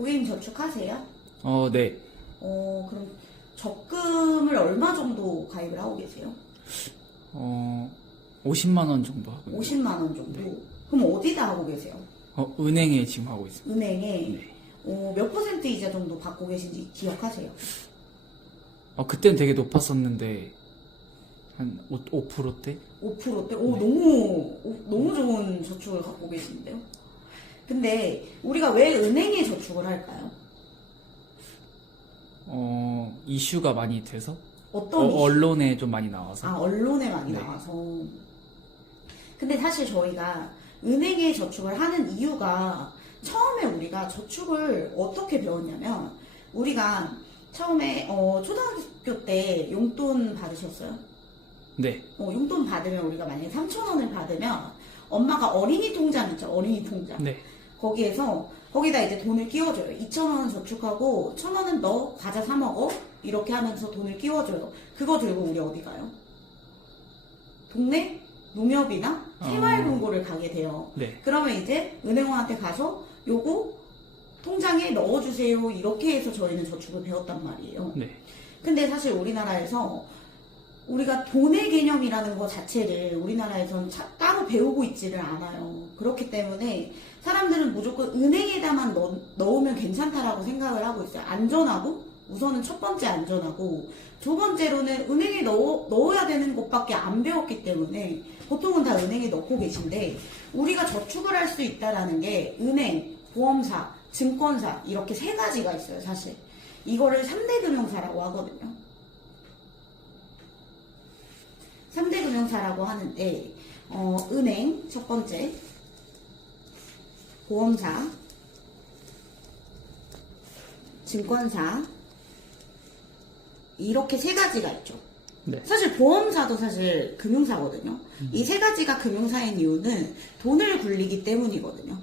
고객님 저축하세요? 네. 그럼 적금을 얼마 정도 가입을 하고 계세요? 50만 원 정도 하고 있는 50만 원 정도? 네. 그럼 어디다 하고 계세요? 은행에 지금 하고 있습니다. 은행에 네. 몇 퍼센트 이자 정도 받고 계신지 기억하세요? 그때는 되게 높았었는데 한 5%대? 5%대? 네. 너무 좋은 저축을 갖고 계시는데요? 근데 우리가 왜 은행에 저축을 할까요? 이슈가 많이 돼서 어떤 이슈? 언론에 좀 많이 나와서. 언론에 많이 네. 나와서. 근데 사실 저희가 은행에 저축을 하는 이유가 처음에 우리가 저축을 어떻게 배웠냐면 우리가 처음에 초등학교 때 용돈 받으셨어요? 네. 용돈 받으면 우리가 만약에 3,000원을 받으면 엄마가 어린이 통장 있죠? 어린이 통장. 네. 거기다 이제 돈을 끼워줘요. 2,000원 저축하고 1,000원은 너 과자 사 먹어. 이렇게 하면서 돈을 끼워줘요. 그거 들고 우리 어디 가요? 동네 농협이나 새마을금고를 가게 돼요. 네. 그러면 이제 은행원한테 가서 요거 통장에 넣어주세요. 이렇게 해서 저희는 저축을 배웠단 말이에요. 네. 근데 사실 우리나라에서 우리가 돈의 개념이라는 것 자체를 우리나라에선 따로 배우고 있지를 않아요. 그렇기 때문에 사람들은 무조건 은행에다만 넣으면 괜찮다라고 생각을 하고 있어요. 안전하고, 우선은 첫 번째 안전하고, 두 번째로는 은행에 넣어야 되는 것밖에 안 배웠기 때문에 보통은 다 은행에 넣고 계신데 우리가 저축을 할 수 있다라는 게 은행, 보험사, 증권사 이렇게 세 가지가 있어요, 사실. 이거를 3대 금융사라고 하거든요. 3대 금융사라고 하는데 은행 첫 번째, 보험사, 증권사 이렇게 세 가지가 있죠. 네. 사실 보험사도 사실 금융사거든요. 이 세 가지가 금융사인 이유는 돈을 굴리기 때문이거든요.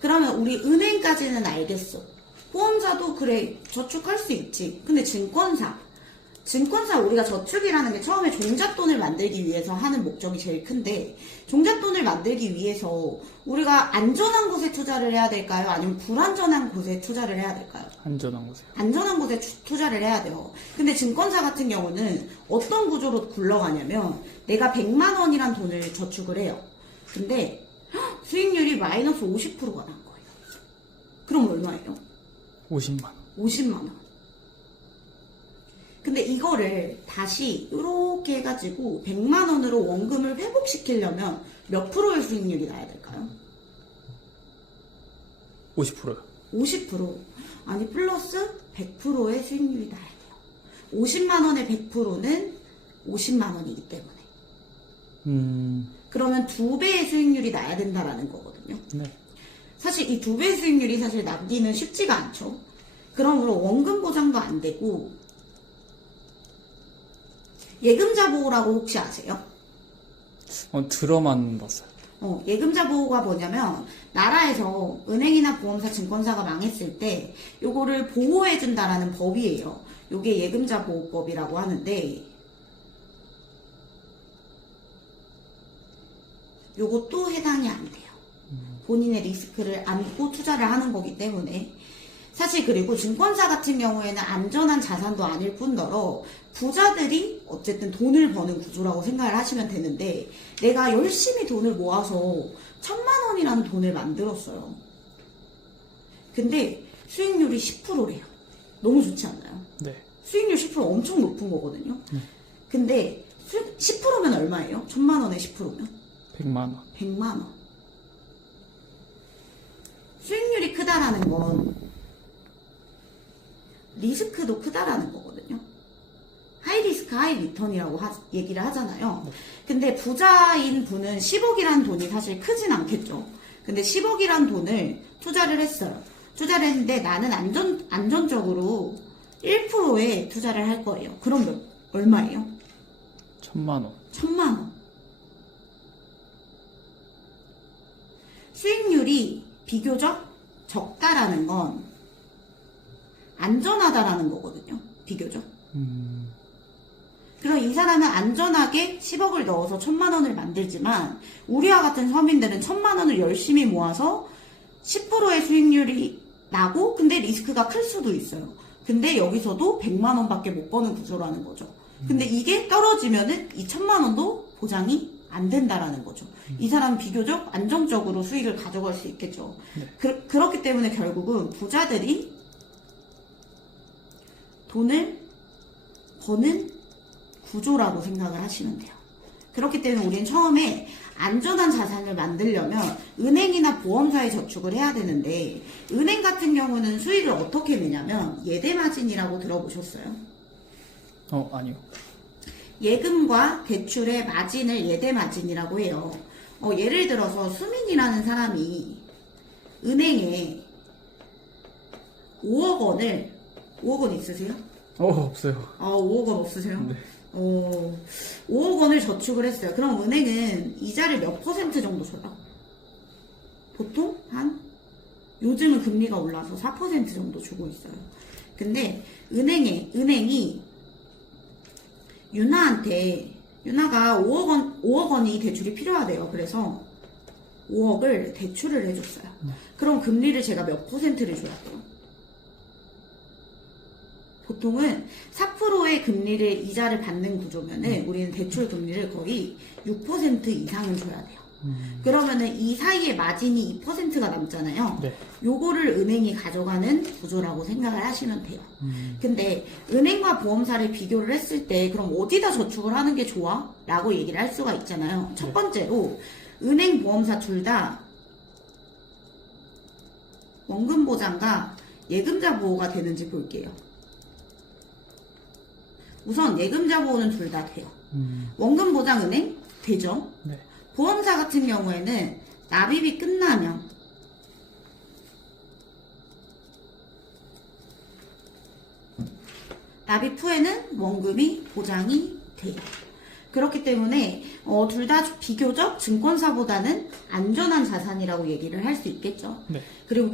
그러면 우리 은행까지는 알겠어. 보험사도 그래 저축할 수 있지. 근데 증권사 우리가 저축이라는 게 처음에 종잣돈을 만들기 위해서 하는 목적이 제일 큰데 종잣돈을 만들기 위해서 우리가 안전한 곳에 투자를 해야 될까요? 아니면 불안전한 곳에 투자를 해야 될까요? 안전한 곳에. 안전한 곳에 투자를 해야 돼요. 근데 증권사 같은 경우는 어떤 구조로 굴러가냐면 내가 100만 원이란 돈을 저축을 해요. 근데 수익률이 마이너스 50%가 난 거예요. 그럼 얼마예요? 50만 원. 50만 원. 근데 이거를 다시 이렇게 해가지고 100만 원으로 원금을 회복시키려면 몇 프로의 수익률이 나야 될까요? 50%요. 50%. 아니 플러스 100%의 수익률이 나야 돼요. 50만 원의 100%는 50만 원이기 때문에. 그러면 2배의 수익률이 나야 된다라는 거거든요. 네. 사실 이 2배의 수익률이 사실 남기는 쉽지가 않죠. 그러므로 원금 보장도 안 되고 예금자 보호라고 혹시 아세요? 들어만 봤어요. 예금자 보호가 뭐냐면 나라에서 은행이나 보험사, 증권사가 망했을 때 요거를 보호해준다라는 법이에요. 요게 예금자 보호법이라고 하는데 요것도 해당이 안 돼요. 본인의 리스크를 안고 투자를 하는 거기 때문에 사실 그리고 증권사 같은 경우에는 안전한 자산도 아닐 뿐더러 부자들이 어쨌든 돈을 버는 구조라고 생각을 하시면 되는데 내가 열심히 돈을 모아서 1,000만 원이라는 돈을 만들었어요. 근데 수익률이 10%래요. 너무 좋지 않나요? 네. 수익률 10% 엄청 높은 거거든요. 근데 10%면 얼마예요? 1,000만 원에 10%면? 100만 원. 100만 원. 수익률이 크다라는 건 리스크도 크다라는 거거든요. 하이 리스크 하이 리턴이라고 얘기를 하잖아요. 근데 부자인 분은 10억이라는 돈이 사실 크진 않겠죠. 근데 10억이라는 돈을 투자를 했어요. 투자를 했는데 나는 안전적으로 1%에 투자를 할 거예요. 그럼 얼마예요? 1,000만 원. 1,000만 원. 수익률이 비교적 적다라는 건 안전하다라는 거거든요. 비교적. 그럼 이 사람은 안전하게 10억을 넣어서 1,000만 원을 만들지만 우리와 같은 서민들은 1,000만 원을 열심히 모아서 10%의 수익률이 나고 근데 리스크가 클 수도 있어요. 근데 여기서도 100만 원밖에 못 버는 구조라는 거죠. 근데 이게 떨어지면은 이 1000만 원도 보장이 안 된다라는 거죠. 이 사람은 비교적 안정적으로 수익을 가져갈 수 있겠죠. 네. 그렇기 때문에 결국은 부자들이 돈을 버는 구조라고 생각을 하시면 돼요. 그렇기 때문에 우리는 처음에 안전한 자산을 만들려면 은행이나 보험사에 저축을 해야 되는데, 은행 같은 경우는 수익을 어떻게 내냐면 예대마진이라고 들어보셨어요? 아니요. 예금과 대출의 마진을 예대마진이라고 해요. 예를 들어서 수민이라는 사람이 은행에 5억 원 있으세요? 없어요. 5억 원 없으세요? 네. 5억 원을 저축을 했어요. 그럼 은행은 이자를 몇 퍼센트 정도 줘요? 보통 요즘은 금리가 올라서 4% 정도 주고 있어요. 근데 은행이 유나가 5억 원이 대출이 필요하대요. 그래서 5억을 대출을 해줬어요. 그럼 금리를 제가 몇 퍼센트를 줘야 돼요? 보통은 4%의 금리를 이자를 받는 구조면은 우리는 대출 금리를 거의 6% 이상은 줘야 돼요. 그러면은 이 사이에 마진이 2%가 남잖아요. 네. 요거를 은행이 가져가는 구조라고 생각을 하시면 돼요. 근데 은행과 보험사를 비교를 했을 때 그럼 어디다 저축을 하는 게 좋아? 라고 얘기를 할 수가 있잖아요. 첫 번째로 은행, 보험사 둘 다 원금 보장과 예금자 보호가 되는지 볼게요. 우선 예금자 보호는 둘 다 돼요. 원금 보장 은행 되죠. 네. 보험사 같은 경우에는 납입이 끝나면 납입 후에는 원금이 보장이 돼요. 그렇기 때문에 둘 다 비교적 증권사보다는 안전한 자산이라고 얘기를 할 수 있겠죠. 네. 그리고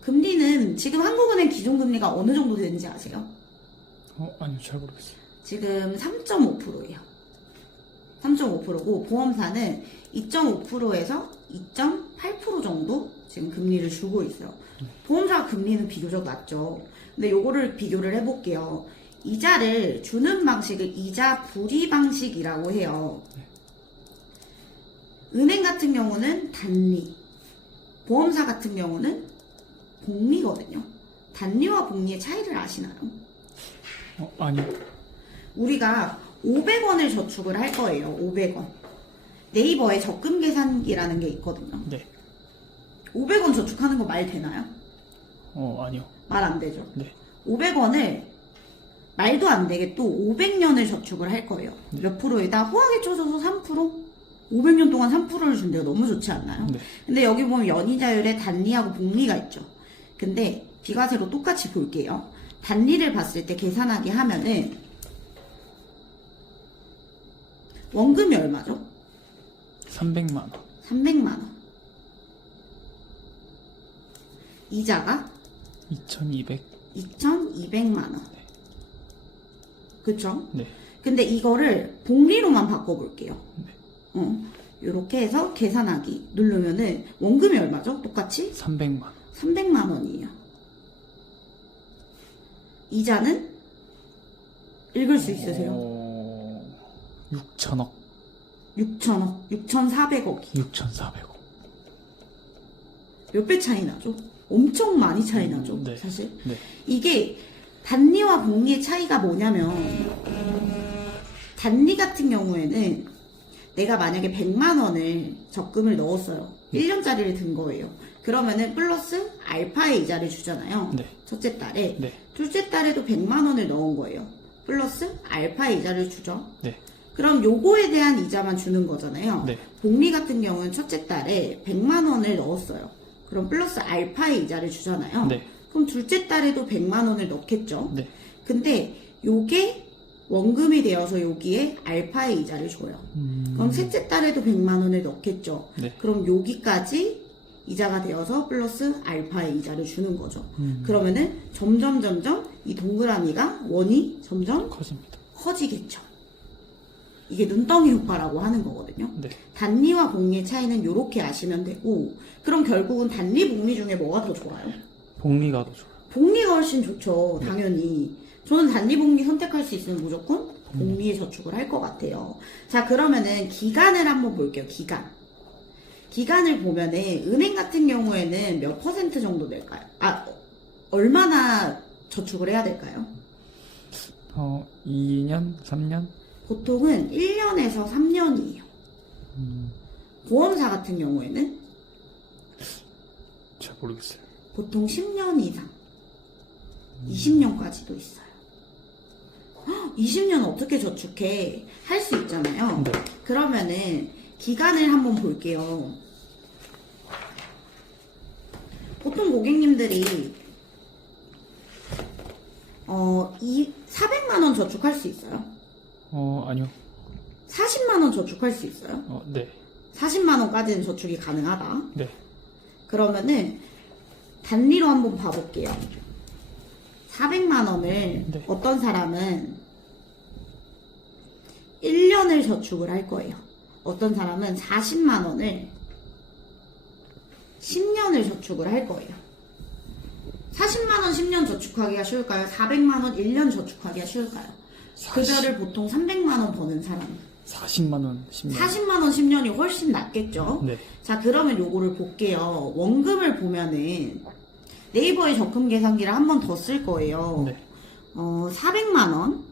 금리는 지금 한국은행 기준금리가 어느 정도 되는지 아세요? 아니요. 잘 모르겠어요. 지금 3.5%예요. 3.5%고 보험사는 2.5%에서 2.8% 정도 지금 금리를 주고 있어요. 보험사 금리는 비교적 낮죠. 근데 요거를 비교를 해볼게요. 이자를 주는 방식을 이자 불이 방식이라고 해요. 은행 같은 경우는 단리, 보험사 같은 경우는 복리거든요. 단리와 복리의 차이를 아시나요? 아니요. 우리가 500원을 저축을 할 거예요. 500원. 네이버에 적금 계산기라는 게 있거든요. 네. 500원 저축하는 거 말 되나요? 아니요. 말 안 되죠. 네. 500원을 말도 안 되게 또 500년을 저축을 할 거예요. 몇 프로에다 호황에 쳐줘서 3%? 500년 동안 3%를 준대요. 너무 좋지 않나요? 네. 근데 여기 보면 연이자율에 단리하고 복리가 있죠. 근데 비과세로 똑같이 볼게요. 단리를 봤을 때 계산하기 하면은 원금이 얼마죠? 300만 원. 300만 원. 이자가 2,200만 원. 그쵸? 네. 근데 이거를 복리로만 바꿔볼게요. 네. 이렇게 해서 계산하기 누르면은 원금이 얼마죠? 똑같이? 300만 원. 300만 원이에요. 이자는 읽을 수 있으세요? 6천억. 6천억, 6,400억이. 6,400억. 몇 배 차이 나죠? 엄청 많이 차이 나죠? 네. 사실. 네. 이게 단리와 복리의 차이가 뭐냐면, 단리 같은 경우에는 내가 만약에 100만 원을 적금을 넣었어요. 1년짜리를 든 거예요. 그러면은 플러스 알파의 이자를 주잖아요. 네. 첫째 달에. 네. 둘째 달에도 100만 원을 넣은 거예요. 플러스 알파의 이자를 주죠. 네. 그럼 요거에 대한 이자만 주는 거잖아요. 네. 복리 같은 경우는 첫째 달에 100만 원을 넣었어요. 그럼 플러스 알파의 이자를 주잖아요. 네. 그럼 둘째 달에도 100만 원을 넣겠죠. 네. 근데 요게 원금이 되어서 여기에 알파의 이자를 줘요. 그럼 셋째 달에도 100만 원을 넣겠죠. 네. 그럼 여기까지 이자가 되어서 플러스 알파의 이자를 주는 거죠. 그러면은 점점 이 동그라미가 원이 점점 커집니다. 커지겠죠. 이게 눈덩이 효과라고 하는 거거든요. 네. 단리와 복리의 차이는 이렇게 아시면 되고, 그럼 결국은 단리, 복리 중에 뭐가 더 좋아요? 복리가 더 좋아요. 복리가 훨씬 좋죠, 당연히. 저는 단리, 복리 선택할 수 있으면 무조건 복리에 저축을 할 것 같아요. 자, 그러면은 기간을 한번 볼게요, 기간. 기간을 보면은 은행 같은 경우에는 몇 퍼센트 정도 될까요? 얼마나 저축을 해야 될까요? 2년? 3년? 보통은 1년에서 3년이에요. 보험사 같은 경우에는 잘 모르겠어요. 보통 10년 이상, 20년까지도 있어요. 20년 어떻게 저축해? 할 수 있잖아요. 네. 그러면은 기간을 한번 볼게요. 보통 고객님들이 400만 원 저축할 수 있어요? 아니요. 40만 원 저축할 수 있어요? 네. 40만 원까지는 저축이 가능하다. 네. 그러면은 단리로 한번 봐볼게요. 400만 원을 네. 어떤 사람은 1년을 저축을 할 거예요. 어떤 사람은 40만 원을 10년을 저축을 할 거예요. 40만 원 10년 저축하기가 쉬울까요? 400만 원 1년 저축하기가 쉬울까요? 급여를 보통 300만 원 버는 사람. 40만 원 10년. 40만 원 10년이 훨씬 낫겠죠? 네. 자, 그러면 요거를 볼게요. 원금을 보면은 네이버의 적금 계산기를 한 번 더 쓸 거예요. 네. 400만 원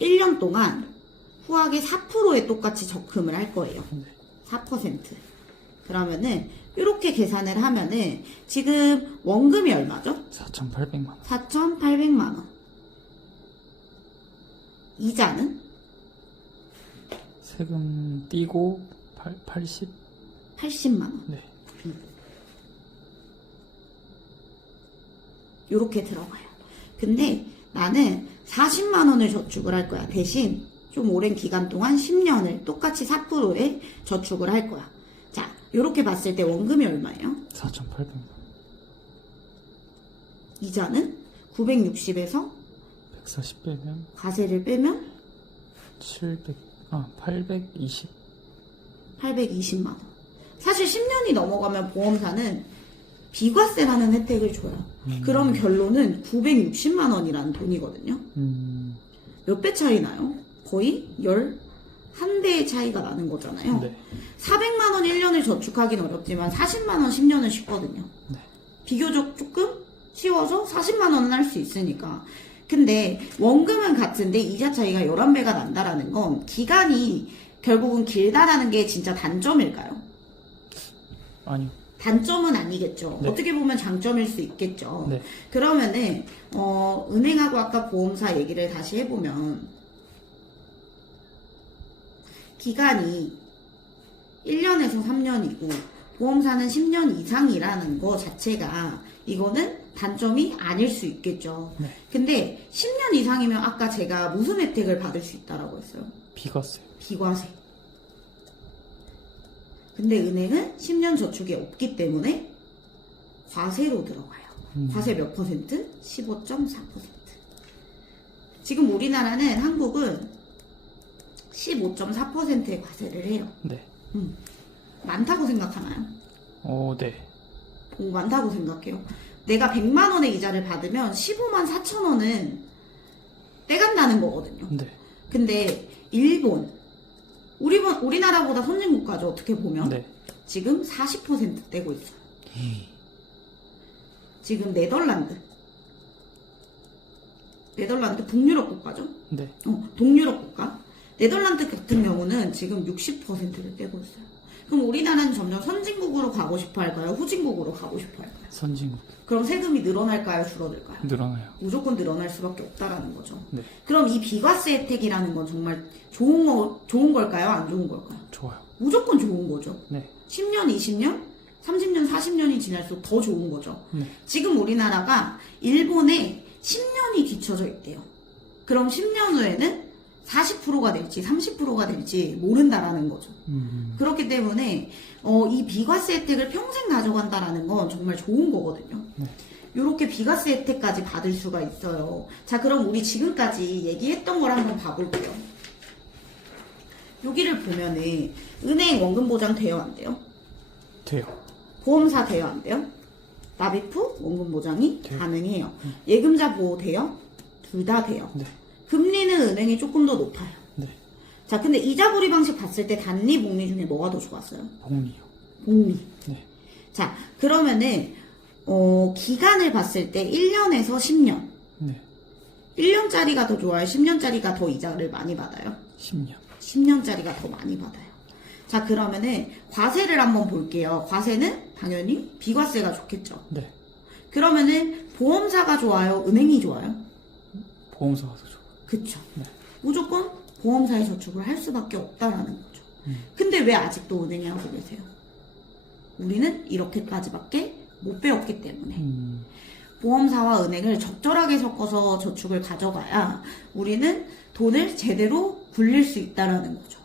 1년 동안 후하게 4%에 똑같이 적금을 할 거예요. 네. 4%. 그러면은 이렇게 계산을 하면은 지금 원금이 얼마죠? 4,800만 원. 4,800만 원. 이자는 세금 띄고 80? 80만 원. 네. 요렇게 들어가요. 근데 나는 40만 원을 저축을 할 거야. 대신 좀 오랜 기간 동안 10년을 똑같이 4%에 저축을 할 거야. 자, 요렇게 봤을 때 원금이 얼마예요? 4,800만 원. 이자는 960에서 140 빼면 과세를 빼면 820. 820만 원. 사실 10년이 넘어가면 보험사는 비과세라는 혜택을 줘요. 그럼 결론은 960만 원이라는 돈이거든요. 몇 배 차이 나요? 거의 11배의 차이가 나는 거잖아요. 네. 400만 원 1년을 저축하긴 어렵지만 40만 원 10년은 쉽거든요. 네. 비교적 조금 쉬워서 40만 원은 할 수 있으니까. 근데 원금은 같은데 이자 차이가 11배가 난다라는 건 기간이 결국은 길다라는 게 진짜 단점일까요? 아니요. 단점은 아니겠죠. 네. 어떻게 보면 장점일 수 있겠죠. 네. 그러면은 은행하고 아까 보험사 얘기를 다시 해보면 기간이 1년에서 3년이고 보험사는 10년 이상이라는 거 자체가 이거는 단점이 아닐 수 있겠죠. 네. 근데 10년 이상이면 아까 제가 무슨 혜택을 받을 수 있다라고 했어요? 비과세. 비과세. 근데 은행은 10년 저축이 없기 때문에 과세로 들어가요. 과세 몇 퍼센트? 15.4%. 지금 우리나라는 한국은 15.4%의 과세를 해요. 네. 많다고 생각하나요? 네. 많다고 생각해요. 내가 100만 원의 이자를 받으면 15만 4천 원은 떼간다는 거거든요. 네. 근데 일본, 우리나라보다 선진국가죠. 어떻게 보면. 네. 지금 40% 떼고 있어요. 지금 네덜란드 북유럽 국가죠. 네. 동유럽 국가. 네덜란드 같은 경우는 지금 60%를 떼고 있어요. 그럼 우리나라는 점점 선진국으로 가고 싶어 할까요? 후진국으로 가고 싶어 할까요? 선진국. 그럼 세금이 늘어날까요? 줄어들까요? 늘어나요. 무조건 늘어날 수밖에 없다라는 거죠. 네. 그럼 이 비과세 혜택이라는 건 정말 좋은 걸까요? 안 좋은 걸까요? 좋아요. 무조건 좋은 거죠. 네. 10년, 20년, 30년, 40년이 지날수록 더 좋은 거죠. 네. 지금 우리나라가 일본에 10년이 뒤쳐져 있대요. 그럼 10년 후에는 40%가 될지 30%가 될지 모른다라는 거죠. 그렇기 때문에 이 비과세 혜택을 평생 가져간다라는 건 정말 좋은 거거든요. 네. 이렇게 비과세 혜택까지 받을 수가 있어요. 자, 그럼 우리 지금까지 얘기했던 걸 한번 봐볼게요. 여기를 보면은 은행 원금 보장 돼요, 안 돼요? 돼요. 보험사 돼요, 안 돼요? 납입 후 원금 보장이 돼요. 가능해요. 예금자 보호 돼요? 둘 다 돼요. 네. 금리는 은행이 조금 더 높아요. 네. 자, 근데 이자벌이 방식 봤을 때 단리, 복리 중에 뭐가 더 좋았어요? 복리요. 복리. 네. 자, 그러면은 기간을 봤을 때 1년에서 10년. 네. 1년짜리가 더 좋아요? 10년짜리가 더 이자를 많이 받아요? 10년. 10년짜리가 더 많이 받아요. 자, 그러면은 과세를 한번 볼게요. 과세는 당연히 비과세가 좋겠죠. 네. 그러면은 보험사가 좋아요? 은행이 좋아요? 보험사가 더 좋아요. 그쵸. 네. 무조건 보험사에 저축을 할 수밖에 없다라는 거죠. 근데 왜 아직도 은행에 하고 계세요? 우리는 이렇게까지밖에 못 배웠기 때문에. 보험사와 은행을 적절하게 섞어서 저축을 가져가야 우리는 돈을 제대로 굴릴 수 있다라는 거죠.